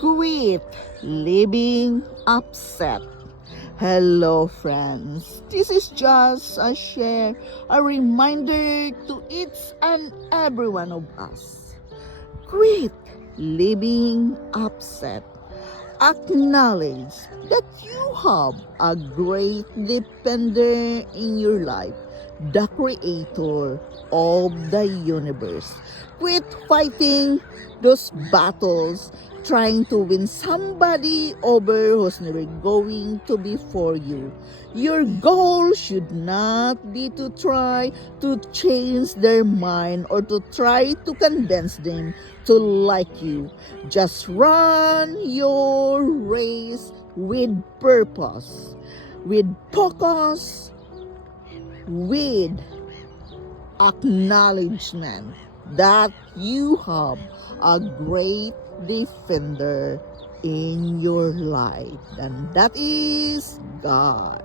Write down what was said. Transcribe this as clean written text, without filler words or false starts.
Quit living upset. Hello friends, this is just a share, a reminder to each and every one of us. Quit living upset. Acknowledge that you have a great defender in your life, the creator of the universe. Quit fighting those battles, trying to win somebody over who's never going to be for you. Your goal should not be to try to change their mind or to try to convince them to like you. Just run your race with purpose, with focus, with acknowledgement that you have a great defender in your life, and that is God.